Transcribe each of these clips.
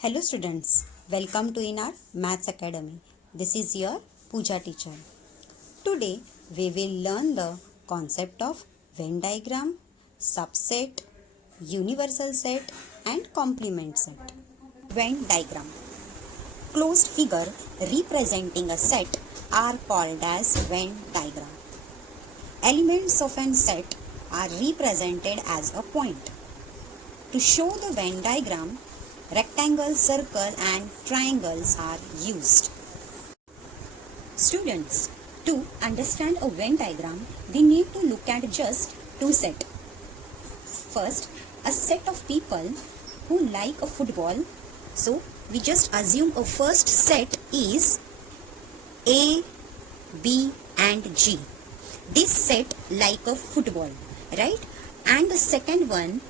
Hello students, welcome to in our Maths Academy. This is your Pooja teacher. Today we will learn the concept of Venn diagram, subset, universal set and complement set. Venn diagram. Closed figure representing a set are called as Venn diagram. Elements of an set are represented as a point. To show the Venn diagram, rectangle, circle and triangles are used. Students, to understand a Venn diagram, we need to look at just two sets. First, a set of people who like a football. So, we just assume a first set is A, B and G. This set like a football, right? And the second one,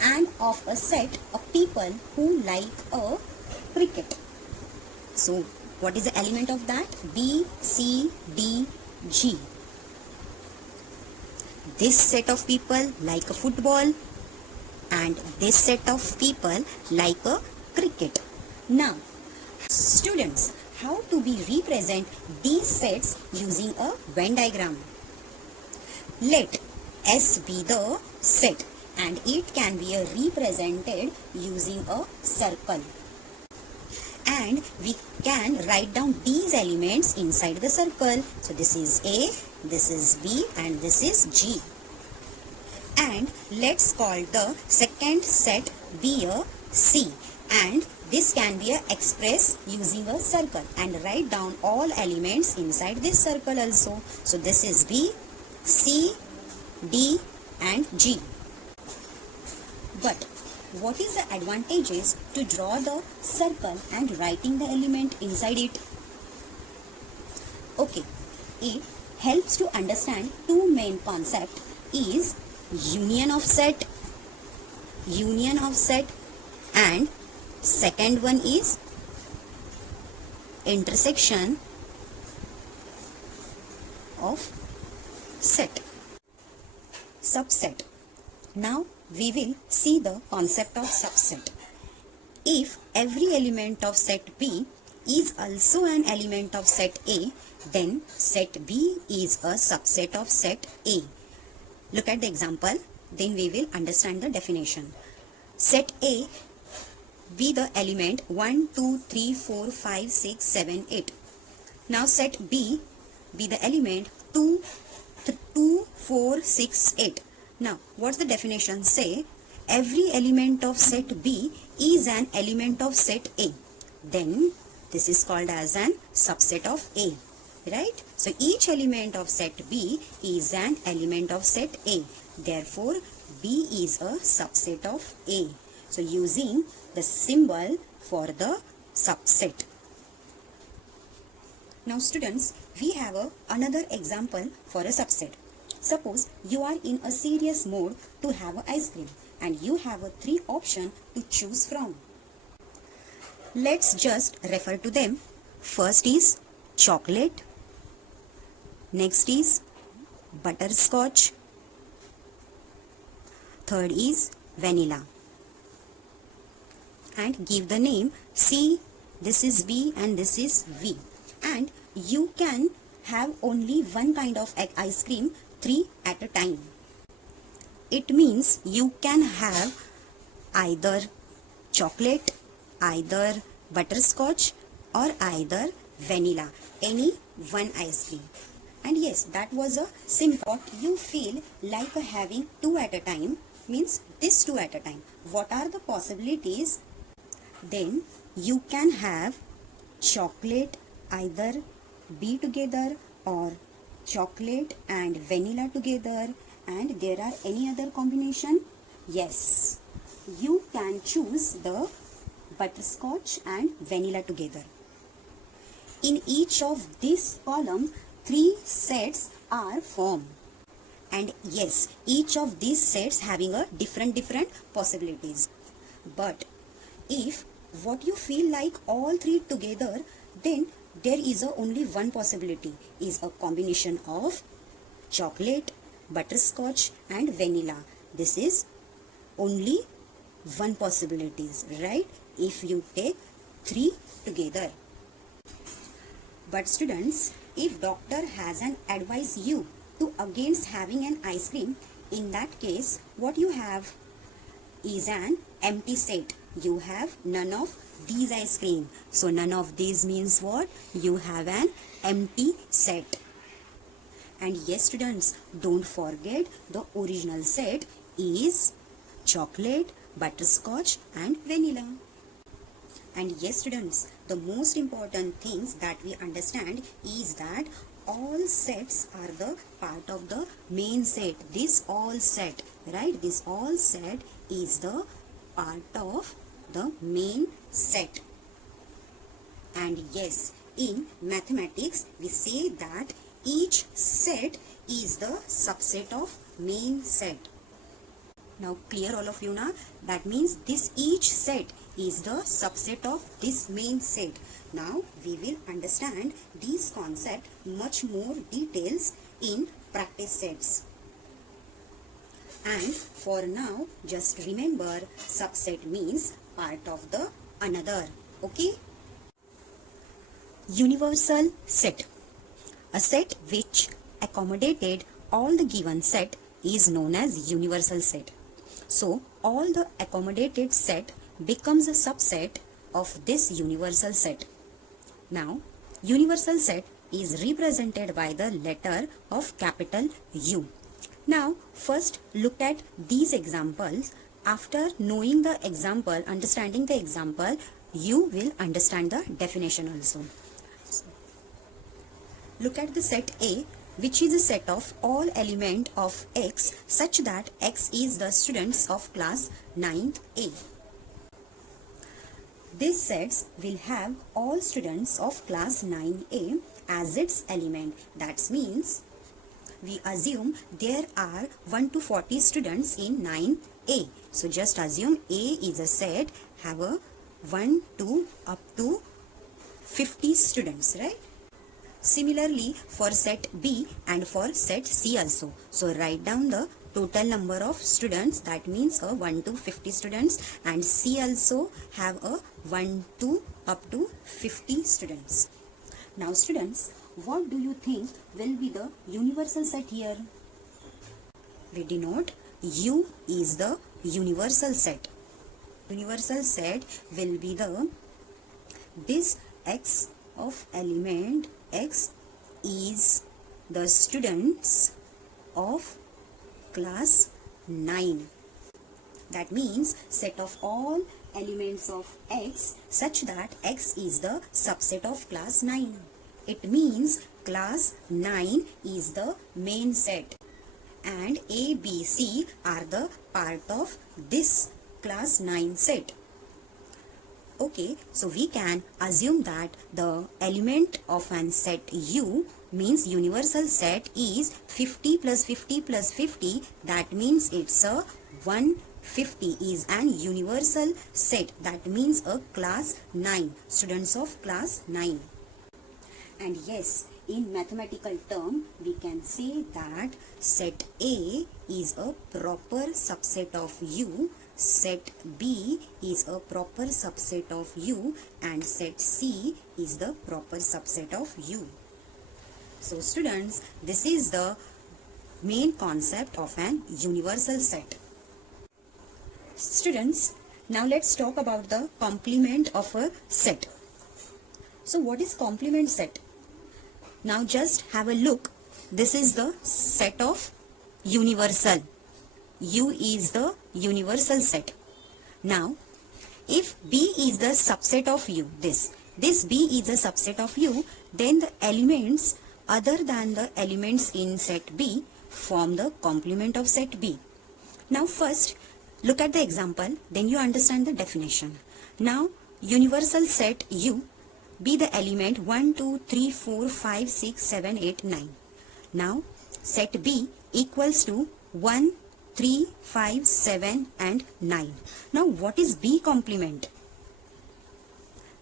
and of a set of people who like a cricket. So, what is the element of that? B, C, D, G. This set of people like a football and this set of people like a cricket. Now, students, how do we represent these sets using a Venn diagram? Let S be the set and it can be represented using a circle. And we can write down these elements inside the circle. So this is A, this is B and this is G. And let's call the second set be a C. And this can be expressed using a circle and write down all elements inside this circle also. So this is B, C, D and G. But what is the advantages to draw the circle and writing the element inside it? Okay, it helps to understand two main concepts is union of set and second one is intersection of set. Subset. Now we will see the concept of subset. If every element of set B is also an element of set A, then set B is a subset of set A. Look at the example, then we will understand the definition. Set A be the element 1, 2, 3, 4, 5, 6, 7, 8. Now set B be the element 2, 4, 6, 8. Now, what's the definition? Say, every element of set B is an element of set A. Then, this is called as an subset of A. Right? So, each element of set B is an element of set A. Therefore, B is a subset of A. So, using the symbol for the subset. Now, students, we have another example for a subset. Suppose you are in a serious mood to have ice cream and you have three options to choose from. Let's just refer to them. First is chocolate. Next is butterscotch. Third is vanilla. And give the name C, this is B and this is V. And you can have only one kind of ice cream 3 at a time. It means you can have either chocolate, either butterscotch or either vanilla, any one ice cream. And yes, that was a simple. What you feel like having 2 at a time means this 2 at a time. What are the possibilities? Then you can have chocolate either B together or chocolate and vanilla together, and there are any other combination? Yes, you can choose the butterscotch and vanilla together. In each of this column, 3 sets are formed. And yes, each of these sets having a different possibilities. But if what you feel like all 3 together, then there is only one possibility is a combination of chocolate, butterscotch and vanilla. This is only one possibilities, right? If you take 3 together. But students, if doctor has an advise you to against having an ice cream, in that case what you have is an empty set. You have none of these ice cream. So none of these means what? You have an empty set. And yes students, don't forget the original set is chocolate, butterscotch and vanilla. And yes students, the most important things that we understand is that all sets are the part of the main set. This all set, right? This all set is the part of the main set. And yes, in mathematics we say that each set is the subset of main set. Now clear all of you now? That means this each set is the subset of this main set. Now we will understand these concepts much more details in practice sets. And for now, just remember subset means part of the another. Okay? Universal set. A set which accommodated all the given set is known as universal set. So all the accommodated set becomes a subset of this universal set. Now universal set is represented by the letter of capital U. Now first look at these examples. After knowing the example, understanding the example, you will understand the definition also. Look at the set A, which is a set of all element of X such that X is the students of class 9th A. This set will have all students of class 9A as its element. That means we assume there are 1 to 40 students in 9A. So just assume A is a set have a 1 to up to 50 students, right? Similarly for set B and for set C also. So write down the total number of students, that means a 1 to 50 students, and C also have a 1 to up to 50 students. Now students, what do you think will be the universal set here? We denote U is the universal set. Universal set will be the this X of element X is the students of class 9. That means set of all elements of X such that X is the subset of class 9. It means class 9 is the main set and A, B, C are the part of this class 9 set. Okay, so we can assume that the element of an set U means universal set is 50 plus 50 plus 50. That means it's a 150 is an universal set. That means a class 9, students of class 9. And yes, in mathematical term, we can say that set A is a proper subset of U, set B is a proper subset of U, and set C is the proper subset of U. So students, this is the main concept of an universal set. Students, now let's talk about the complement of a set. So what is complement set? Now just have a look. This is the set of universal. U is the universal set. Now if B is the subset of U, this B is a subset of U, then the elements other than the elements in set B form the complement of set B. Now first look at the example, then you understand the definition. Now universal set U be the element 1, 2, 3, 4, 5, 6, 7, 8, 9. Now set B equals to 1, 3, 5, 7 and 9. Now what is B complement?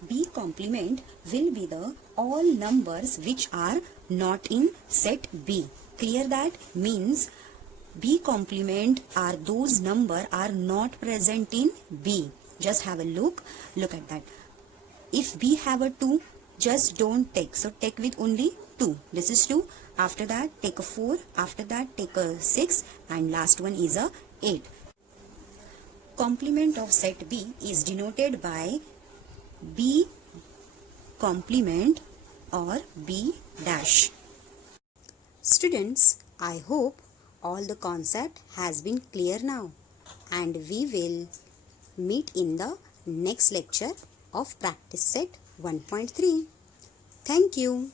B complement will be the all numbers which are not in set B. Clear that? Means B complement are those number are not present in B. Just have a look at that. If B have a 2, just don't take. So take with only 2. This is 2. After that take a 4. After that take a 6. And last one is a 8. Complement of set B is denoted by B complement or B dash. Students, I hope all the concept has been clear now, and we will meet in the next lecture of practice set 1.3. Thank you.